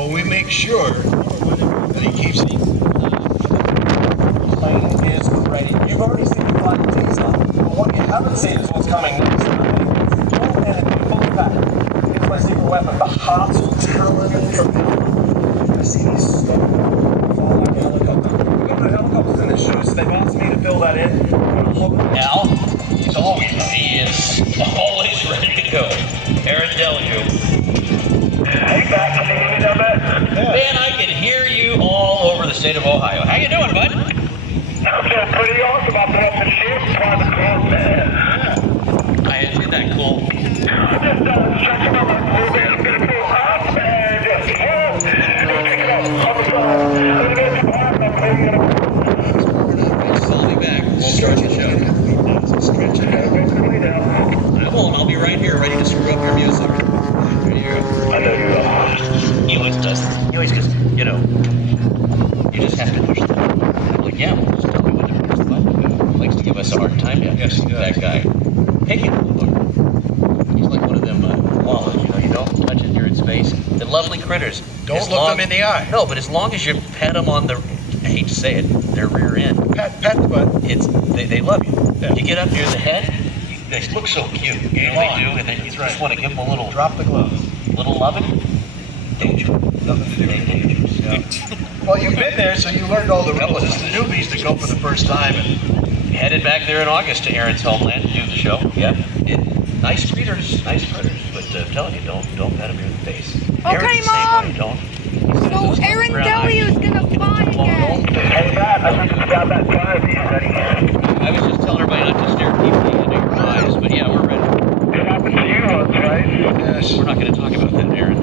Well, we make sure that he keeps it. Plane is ready. You've already seen the flying tees on, but what you haven't seen is what's coming next. Pull in and pull it back. Here's my secret weapon. The hops will turn from now. I see these stone fall like a helicopter. We're going to put helicopters in this show, so they've asked me to fill that in. Al, he's always ready to go. Aarron Deliu. Hey, Pat, can you hear me down there? Man, I can hear you all over the state of Ohio. How you doing, bud? I'm doing pretty awesome. I'm off the ship, private club, man. Isn't that cool? I'm just stretching my legs a little bit. I'm going to pull up and just pick it up. I'll be back. We'll start the show. I won't. I'll be right here, ready to screw up your music. Right here. I know you are. He always does. He always goes, you just have to push the button. I'm like, yeah, well, just tell me when to push the button. He likes to give us a hard time. Yeah, Yes, he does. that guy. Hey, look. He's like one of them koalas, you don't touch it near its face. They're lovely critters. Don't look them in the eye. No, but as long as you pet them on the, I hate to say it, their rear end, Pat the butt. they love you. Yeah. You get up near the head, they look so cute. You know they do, and then you just want to give them a little Drop the glove. little loving. Danger. Nothing to do with Dangerous. Yeah. Well, you've been there, so you learned all the rules. It's the newbies that go for the first time. And Headed back there in August to Aarron's homeland to do the show. Yep. Nice critters, but I'm telling you, don't pet him in the face. Okay, Mom. Don't. So Aarron Deliu is gonna fly again. Hey, Matt, I just got that tire piece ready. I was just telling everybody not to stare deeply into your eyes, but yeah, we're ready. It happened to you once, right? yes, We're not going to talk about that, Aarron.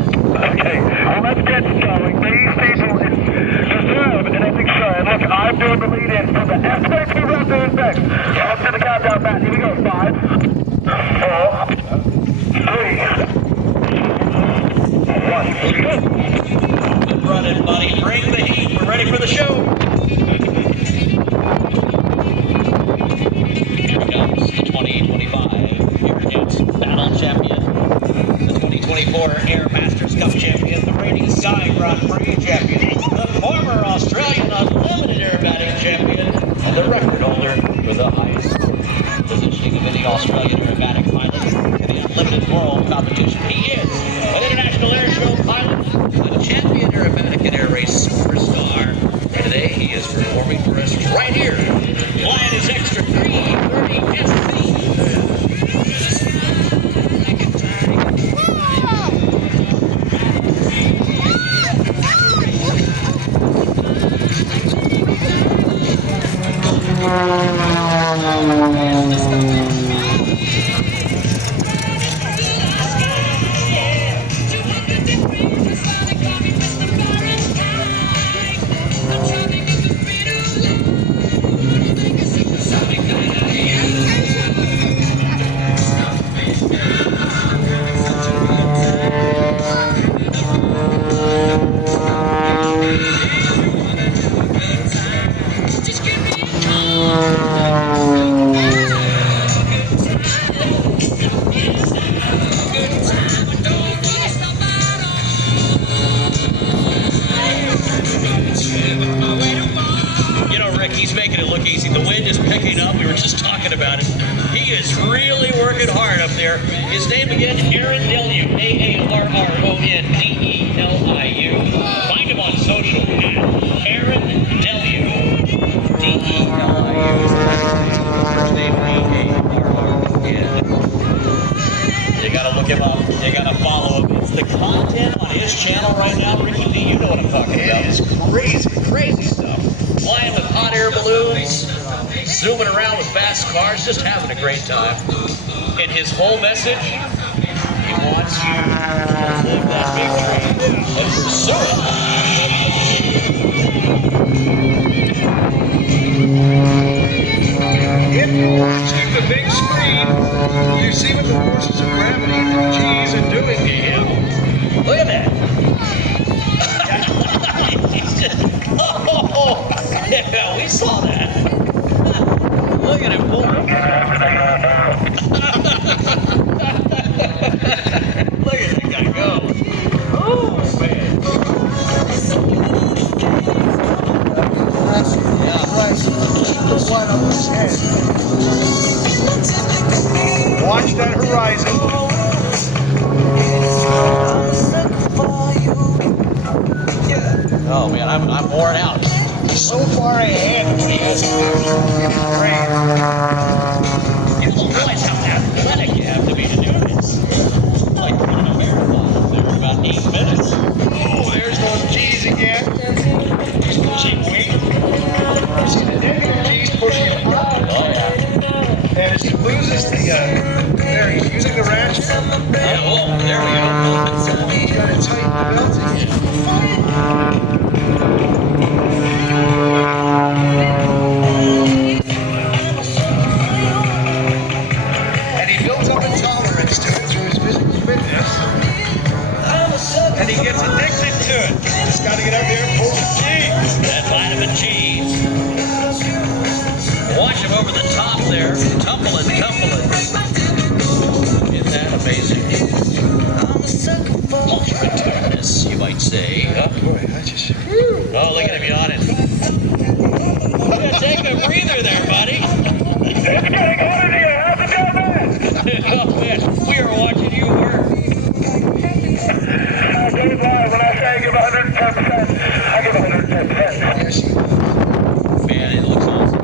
Okay, well, let's get going. These people deserve an epic show. And look, I'm doing the lead-in for the SAP Raptors next. I'm going to count down, Matt. Here we go. 5, 4, 3, 1. Good running, buddy. Bring the heat. We're ready for the show. Here comes the 2025 Air Hits Battle Champion, the 2024 Air Masters Cup Champion, the reigning Sky Grand Prix Champion, the former Australian Unlimited Aerobatic Champion, and the record holder for the highest positioning of any Australian aerobatic pilot in the Unlimited World Competition. He is an International Air Show pilot, a champion aerobatic and air race superstar. And today he is performing for us right here, flying his extra 330 SC. He's making it look easy. The wind is picking up. We were just talking about it. He is really working hard up there. His name again, Aarron Deliu. Aarron Deliu. Find him on social. Aarron Deliu. Deliu. First name Aarron. You gotta look him up. You gotta follow him. It's the content on his channel right now. Ricky D, you know what I'm talking about. It's crazy, crazy stuff. Flying with hot air balloons, zooming around with fast cars, just having a great time. And his whole message, he wants you to live that big dream and pursue it. if you're watching the big screen, you see what the forces of gravity and G's are doing to him. Look at that. Oh, yeah, we saw that. Look at him moving. Look at that guy go. Oh, man. Oh man, I'm worn out. So far ahead. Great. You don't realize how athletic you have to be to do this. Like running a marathon up there in about 8 minutes. Oh, there's those G's again. He's pushing weight. You see the negative G's pushing him up. Oh yeah. And as he loses the, there, he's using the ratchet. Yeah, well, there we go. He's got to tighten the belt again. And he builds up a tolerance to it through his physical fitness. And he gets addicted to it. Just got to get out there and pull the G's. That vitamin G. Watch him over the top there, tumbling. Isn't that amazing? Ultra-tuneness, you might say. Oh boy, I just... Oh, look at him yawning. Take a breather there, buddy. It's getting hot in here. How's it going, man? Oh, man, we are watching you work. When I say I give 110%, I give 110%. Yes. Man, it looks awesome.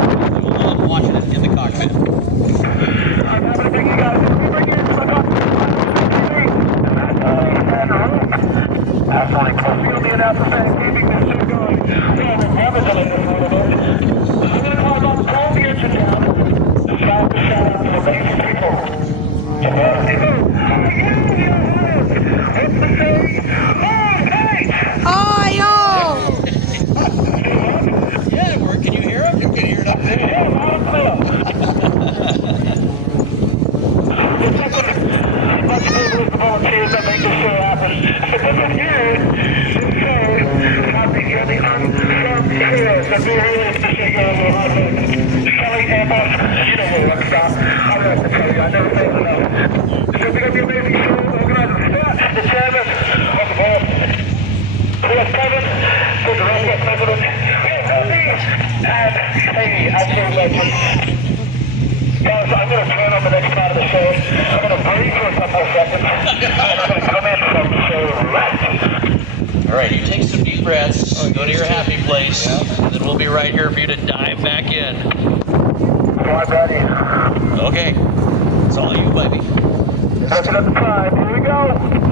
I'm watching it in the cockpit. I'm having to bring you guys in. We bring you into the cockpit. That's fine. Close to be an alpha fan, keeping this shit going. We have a damage on it this morning. I'm going to climb up, calm the engine down, and shout out to the basic people. What's the saying? Oh, yo! Yeah, it worked. Can you hear him? You can hear it up there. Yeah, loud and clear. Much people with the volunteers that make this show happen. If they can hear it, they say, not to hear the unsung heroes that we really appreciate going to hard work. Kelly Amber, you know what I'm about. I don't have to tell you, I never fail enough. It's going to be an amazing show. Organizer Scott, the chairman of the board. Chris Kevin, the director, president, and Katie, actual legend. Guys, I'm going to turn on the next part of the show. I'm going to breathe for a couple of seconds. And I'm going to come in from the show right. All right, you take some deep breaths, go to your happy place, and then we'll be right here for you to dive back in. I'm ready. Okay, it's all you, baby. Touch it at the side. Here we go.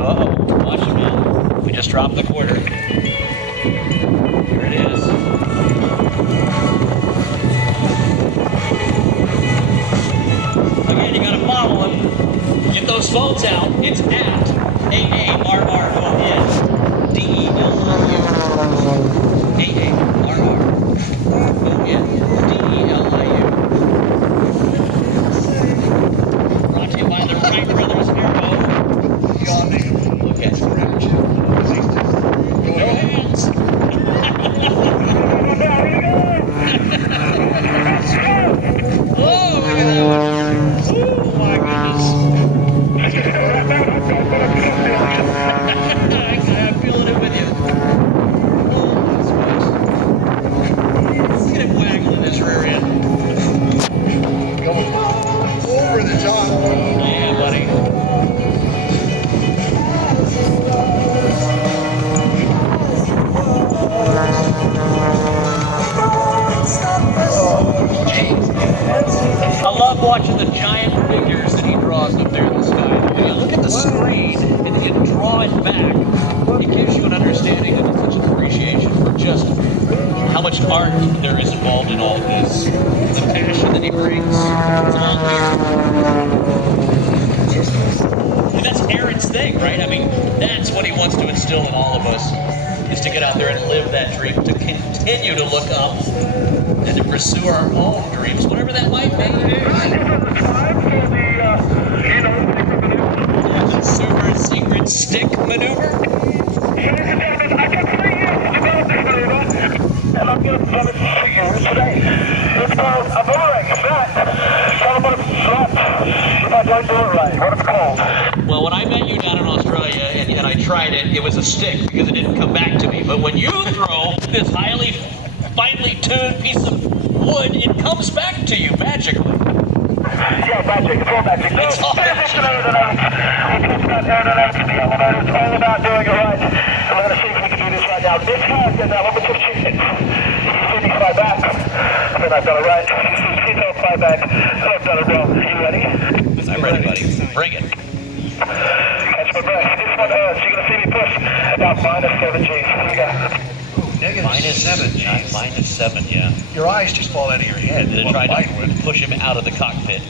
Uh-oh, watch it, man. We just dropped the quarter. Here it is. Again, you gotta follow him. Get those phones out. It's at Aarron. Deliu. Deliu. Brought to you by the Wright Brothers Airboat. Okay. No hands. Oh, look at that one. Oh, my goodness. I'm feeling it with you. Oh, that's nice. Look at him waggling his rear end. Going over the top. Yeah, buddy. I love watching the giant figures that he draws up there in the sky. When you look at the screen and you draw it back, it gives you an understanding and such an appreciation for just how much art there is involved in all of this. The passion that he brings. It's all here. And that's Aarron's thing, right? I mean, that's what he wants to instill in all of us, is to get out there and live that dream, to continue to look up and to pursue our own dreams, whatever that might be. Yeah, the super secret stick maneuver. And I'm going to tell it to you today. It's called a boomerang. It's not. Tell them what it's not. If I don't do it right. What it's called. Well, when I met you down in Australia and I tried it, it was a stick because it didn't come back to me. But when you throw this highly, finely tuned piece of wood, it comes back to you magically. Yeah, magic. It's all magic. It's all magic. We talked about aerodynamics, the elevator. It's all about doing it right. And we're going to see if we can do this right now. Now this has and now look at this chicken. You see me fly back. Then I've done it right. You see me fly back. I've done it well. You ready? I'm ready, buddy. Bring it. Catch my breath. This one, you're gonna see me push about -7 G's. Here we go. -7, yeah. Your eyes just fall out of your head. They're Well, trying mine to would. push him out of the cockpit.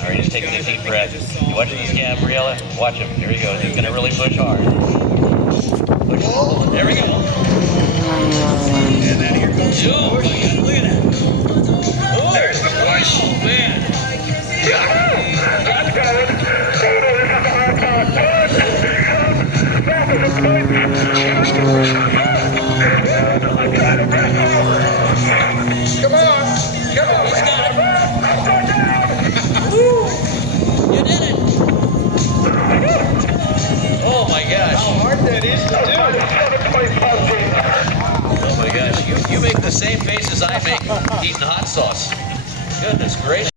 All right, he's taking a deep breath. You watch this, Gabriella? Watch him. Here he goes. He's going to really push hard. Push. There we go. And then here goes the push. Look at that. Oh, There's the push. oh, man. That's going. This is the hard part. Back is a point. Come on. Come on. He's got it. You did it. Oh, my gosh. How hard that is to do. Oh, my gosh. You make the same faces I make eating hot sauce. Goodness gracious.